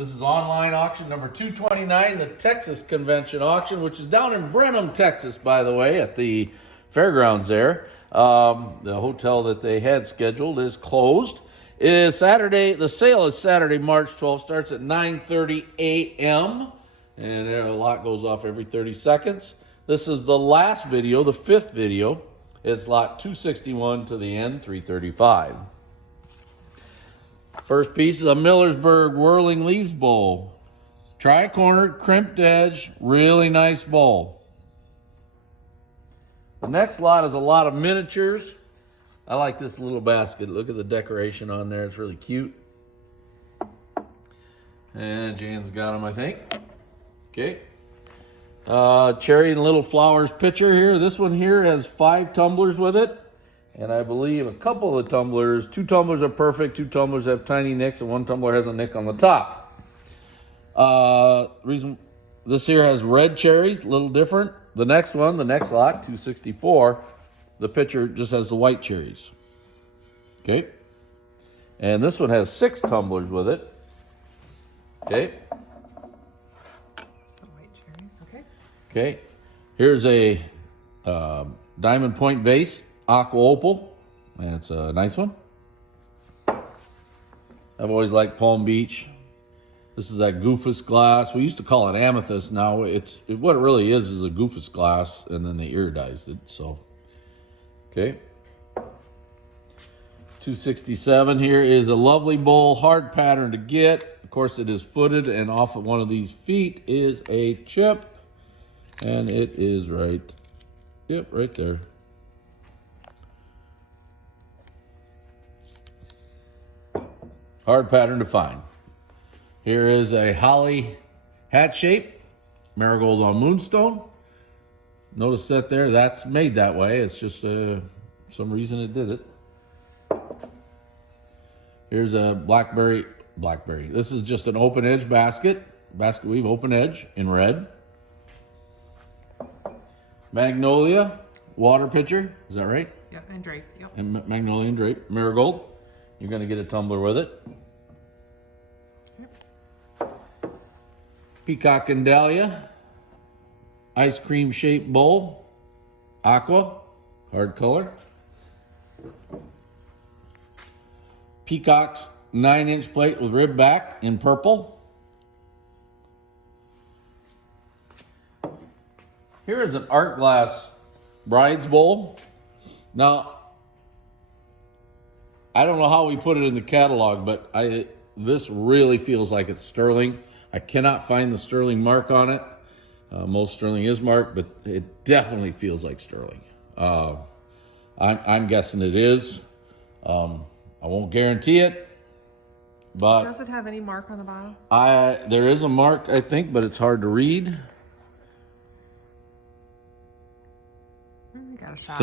This is online auction number 229, the Texas Convention Auction, which is down in Brenham, Texas, by the way, at the fairgrounds there. The hotel that they had scheduled is closed. It is Saturday. The sale is Saturday, March 12th. Starts at 9:30 a.m. and a lot goes off every 30 seconds. This is the last video, the fifth video. It's lot 261 to the end, 335. First piece is a Millersburg Whirling Leaves Bowl. Tri-cornered, crimped edge, really nice bowl. The next lot is a lot of miniatures. I like this little basket. Look at the decoration on there. It's really cute. And Jan's got them, I think. Okay. Cherry and Little Flowers pitcher here. This one here has 5 tumblers with it. And I believe a couple of the tumblers, 2 tumblers are perfect, 2 tumblers have tiny nicks, and 1 tumbler has a nick on the top. Reason this here has red cherries, a little different. The next one, the next lot, 264, the pitcher just has the white cherries. Okay. And this one has 6 tumblers with it. Okay. The white cherries, okay. Okay. Here's a diamond point vase, aqua opal, and it's a nice one. I've always liked Palm Beach. This is that goofus glass. We used to call it amethyst. Now what it really is a goofus glass, and then they iridized it. So, okay. 267 here is a lovely bowl, hard pattern to get. Of course, it is footed, and off of one of these feet is a chip, and it is right there. Hard pattern to find. Here is a holly hat shape, marigold on moonstone. Notice that there, that's made that way. It's just some reason it did it. Here's a blackberry. This is just an open edge basket weave open edge in red. Magnolia water pitcher, is that right? Yep, and drape. Yep. And magnolia and drape, marigold. You're going to get a tumbler with it. Peacock and Dahlia, ice cream shaped bowl, aqua, hard color. Peacock's 9-inch plate with rib back in purple. Here is an art glass bride's bowl. Now, I don't know how we put it in the catalog, but this really feels like it's sterling. I cannot find the sterling mark on it. Most sterling is marked, but it definitely feels like sterling. I'm guessing it is. I won't guarantee it, but does it have any mark on the bottom? There is a mark, I think, but it's hard to read. Got a shot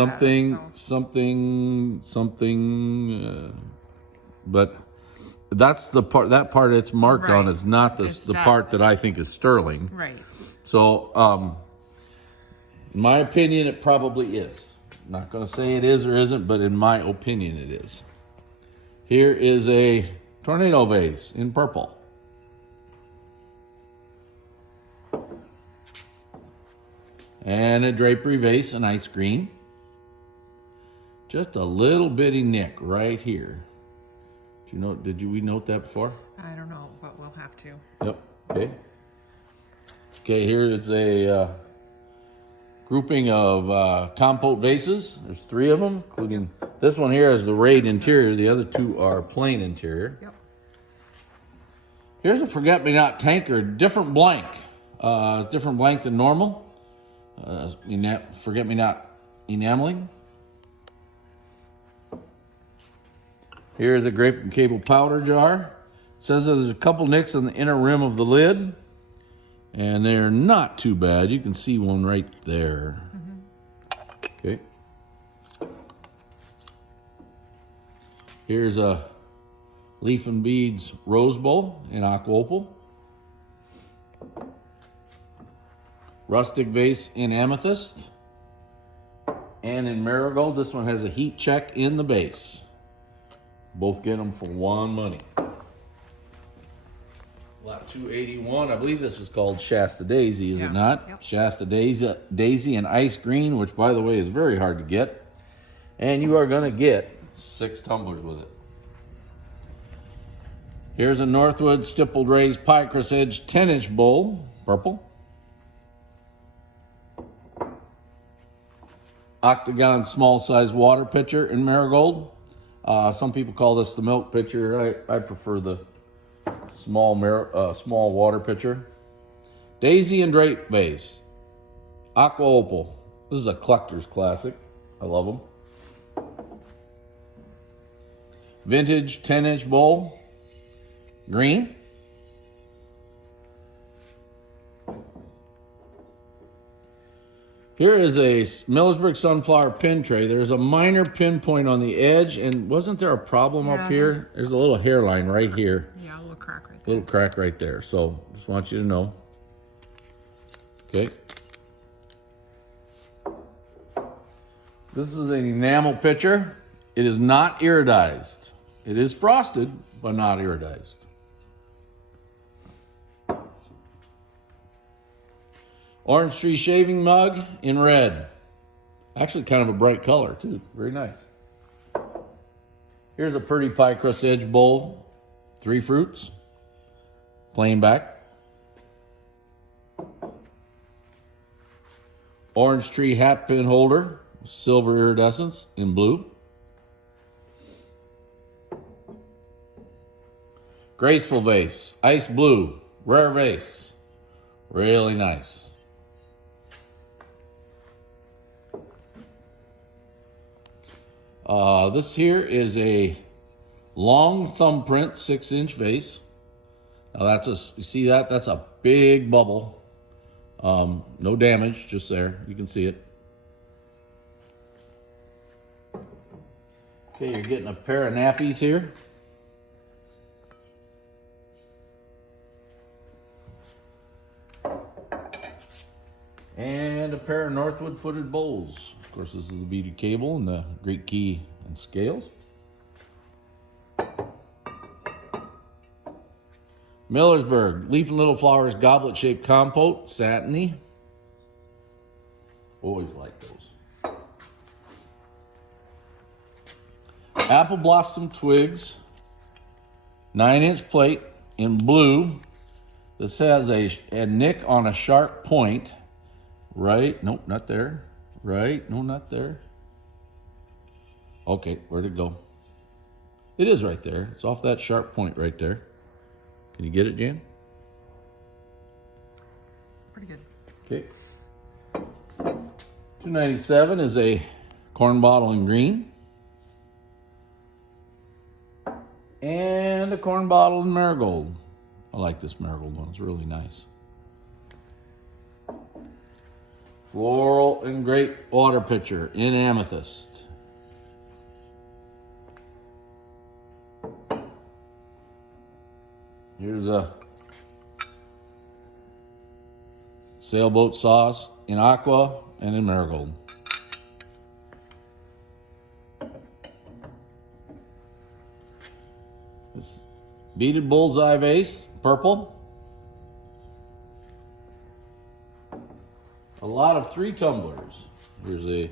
Something. But that's the part. That part it's marked on is not the part that I think is sterling. Right. So, in my opinion, it probably is. I'm not going to say it is or isn't, but in my opinion, it is. Here is a tornado vase in purple. And a drapery vase in ice green. Just a little bitty nick right here. Did we note that before? I don't know, but we'll have to. Yep, okay. Okay, here is a grouping of compote vases. There's 3 of them, including this one here has the rayed interior. The other 2 are plain interior. Yep. Here's a forget-me-not tankard, different blank than normal. Forget-me-not enameling. Here's a grape and cable powder jar. It says there's a couple nicks on the inner rim of the lid, and they're not too bad. You can see one right there. Okay. Here's a leaf and beads rose bowl in aqua opal. Rustic vase in amethyst. And in marigold, this one has a heat check in the base. Both get them for one money. Lot 281. I believe this is called Shasta Daisy, is Yeah. it not? Yep. Shasta Daisy and Ice Green, which, by the way, is very hard to get. And you are going to get 6 tumblers with it. Here's a Northwood Stippled Raised Pie-Crust Edge 10-inch bowl, purple. Octagon small-size water pitcher in marigold. Some people call this the milk pitcher. I prefer the small water pitcher. Daisy and drape vase. Aqua opal. This is a collector's classic. I love them. Vintage 10-inch bowl. Green. Here is a Millersburg Sunflower pin tray. There's a minor pinpoint on the edge, and wasn't there a problem up here? There's a little hairline right here. Yeah, a little crack right there. Little crack right there. So just want you to know. Okay. This is an enamel pitcher. It is not iridized. It is frosted, but not iridized. Orange Tree shaving mug in red. Actually kind of a bright color too. Very nice. Here's a pretty pie crust edge bowl. 3 fruits. Plain back. Orange Tree hat pin holder. Silver iridescence in blue. Graceful vase. Ice blue. Rare vase. Really nice. This here is a long thumbprint 6-inch vase. Now you see that? That's a big bubble. No damage, just there. You can see it. Okay, you're getting a pair of nappies here. And a pair of Northwood footed bowls. Of course, this is the beaded cable and the Greek key and scales. Millersburg Leaf and Little Flowers goblet shaped compote, satiny. Always like those. Apple Blossom Twigs, 9-inch plate in blue. This has a nick on a sharp point. Right, nope, not there. Right, no, not there. Okay, where'd it go? It is right there. It's off that sharp point right there. Can you get it, Jan? Pretty good. Okay. 297 is a corn bottle in green. And a corn bottle in marigold. I like this marigold one. It's really nice. Floral and grape water pitcher in amethyst. Here's a sailboat sauce in aqua and in marigold. This beaded bullseye vase, purple. A lot of 3 tumblers. Here's a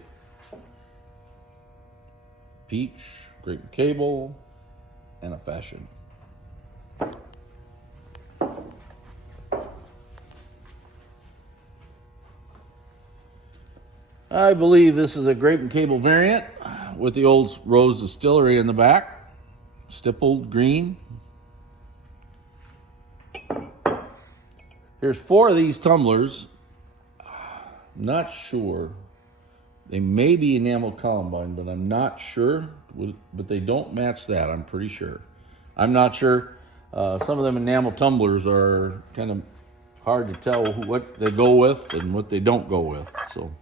peach, grape cable, and a fashion. I believe this is a grape and cable variant with the old Rose Distillery in the back. Stippled green. Here's 4 of these tumblers. Not sure. They may be enamel columbine, but I'm not sure. But they don't match that, I'm pretty sure. I'm not sure. Some of them enamel tumblers are kind of hard to tell what they go with and what they don't go with. So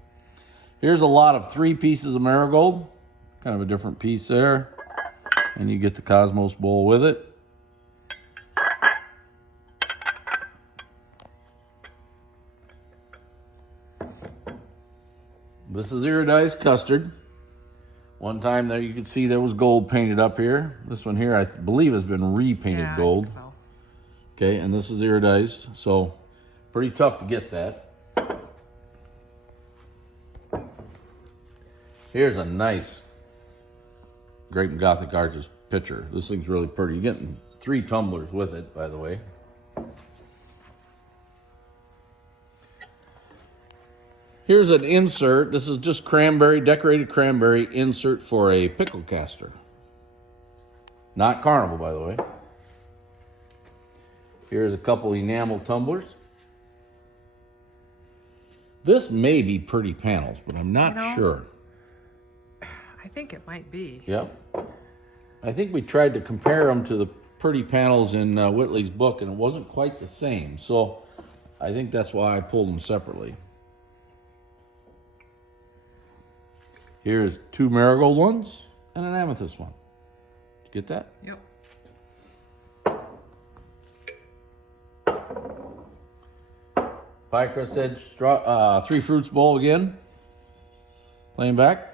here's a lot of 3 pieces of marigold. Kind of a different piece there. And you get the Cosmos bowl with it. This is iridized custard. One time there you could see there was gold painted up here. This one here I believe has been repainted gold. I think so. Okay, and this is iridized, so pretty tough to get that. Here's a nice Grape and Gothic Arches pitcher. This thing's really pretty. You're getting 3 tumblers with it, by the way. Here's an insert. This is just cranberry, decorated cranberry insert for a pickle caster. Not Carnival, by the way. Here's a couple enamel tumblers. This may be pretty panels, but I'm not sure. I think it might be. Yep. I think we tried to compare them to the pretty panels in Whitley's book, and it wasn't quite the same. So I think that's why I pulled them separately. Here's 2 marigold ones and an amethyst one. Did you get that? Yep. Pie crust edge, 3 fruits bowl again. Playing back.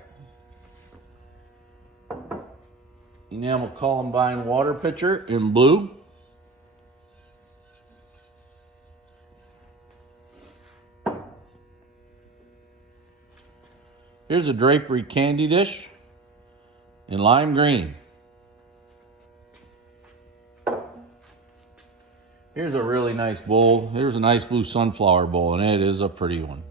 Enamel Columbine water pitcher in blue. Here's a drapery candy dish in lime green. Here's a really nice bowl. Here's a nice blue sunflower bowl, and it is a pretty one.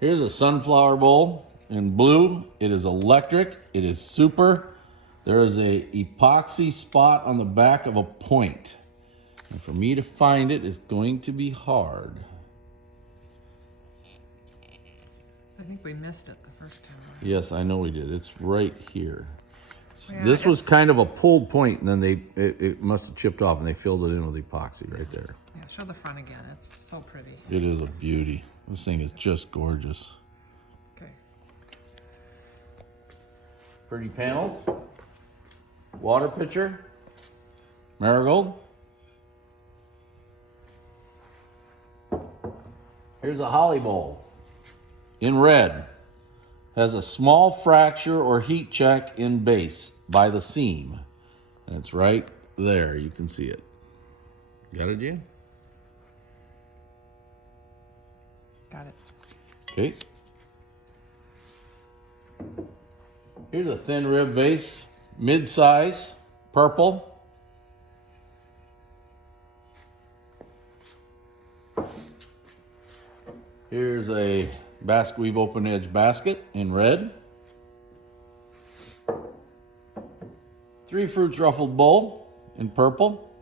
Here's a sunflower bowl in blue. It is electric. It is super. There is a epoxy spot on the back of a point. And for me to find it is going to be hard. I think we missed it the first time around. Yes, I know we did. It's right here. Yeah, This was kind of a pulled point, and then it must have chipped off, and they filled it in with epoxy right there. Yeah, show the front again. It's so pretty. It is a beauty. This thing is just gorgeous. Okay. Pretty panels. Water pitcher. Marigold. Here's a holly bowl in red. Has a small fracture or heat check in base by the seam. And it's right there. You can see it. Got it, Jan? Got it. Okay. Here's a thin rib vase, mid-size, purple. Here's a basket weave open edge basket in red. 3 fruits ruffled bowl in purple.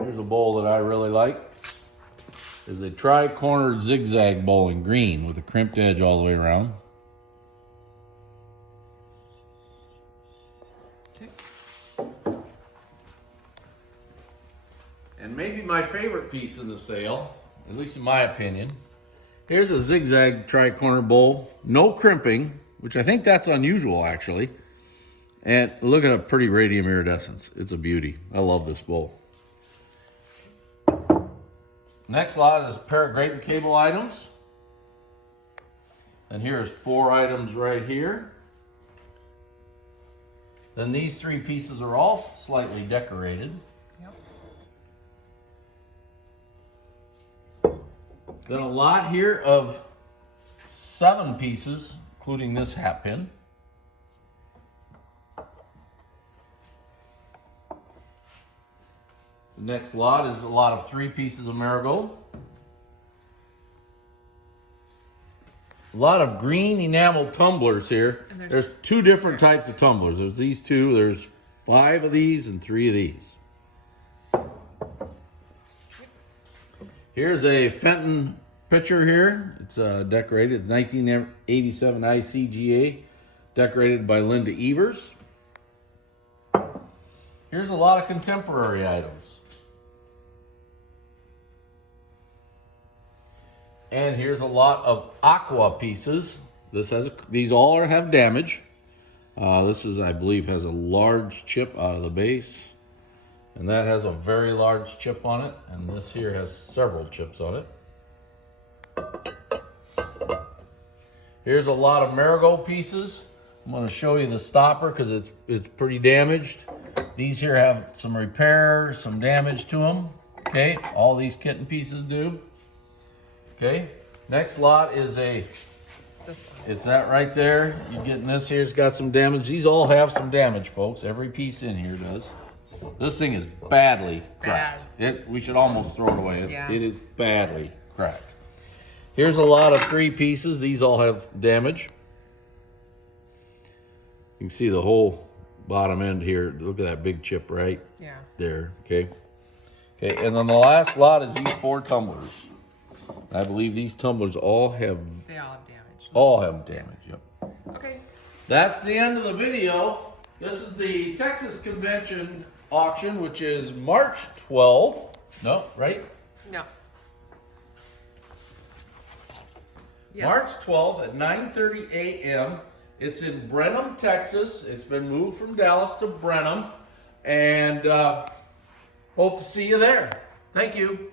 Here's a bowl that I really like. Is a tri-cornered zigzag bowl in green with a crimped edge all the way around. Okay. And maybe my favorite piece in the sale, at least in my opinion, here's a zigzag tri-corner bowl, no crimping, which I think that's unusual actually. And look at a pretty radium iridescence. It's a beauty. I love this bowl. Next lot is a pair of grape and cable items. And here's 4 items right here. Then these 3 pieces are all slightly decorated. Yep. Then a lot here of 7 pieces, including this hat pin. The next lot is a lot of 3 pieces of marigold. A lot of green enamel tumblers here. And There's 2 different types of tumblers. There's these 2, there's 5 of these and 3 of these. Here's a Fenton pitcher here. It's decorated. It's 1987 ICGA, decorated by Linda Evers. Here's a lot of contemporary items. And here's a lot of aqua pieces. These all have damage. This is, I believe, has a large chip out of the base. And that has a very large chip on it. And this here has several chips on it. Here's a lot of marigold pieces. I'm going to show you the stopper because it's pretty damaged. These here have some repair, some damage to them. Okay, all these kitten pieces do. Okay, next lot is It's this one. it's that right there. You're getting this here, it's got some damage. These all have some damage, folks. Every piece in here does. This thing is badly cracked. We should almost throw it away. Yeah. It is badly cracked. Here's a lot of 3 pieces. These all have damage. You can see the whole bottom end here. Look at that big chip right Yeah. there. Okay. Okay, and then the last lot is these 4 tumblers. I believe these tumblers all have They all have damage. damage. Yep. Okay. That's the end of the video. This is the Texas Convention auction, which is March 12th. No, right? No. Yes. March 12th at 9:30 a.m. It's in Brenham, Texas. It's been moved from Dallas to Brenham. And hope to see you there. Thank you.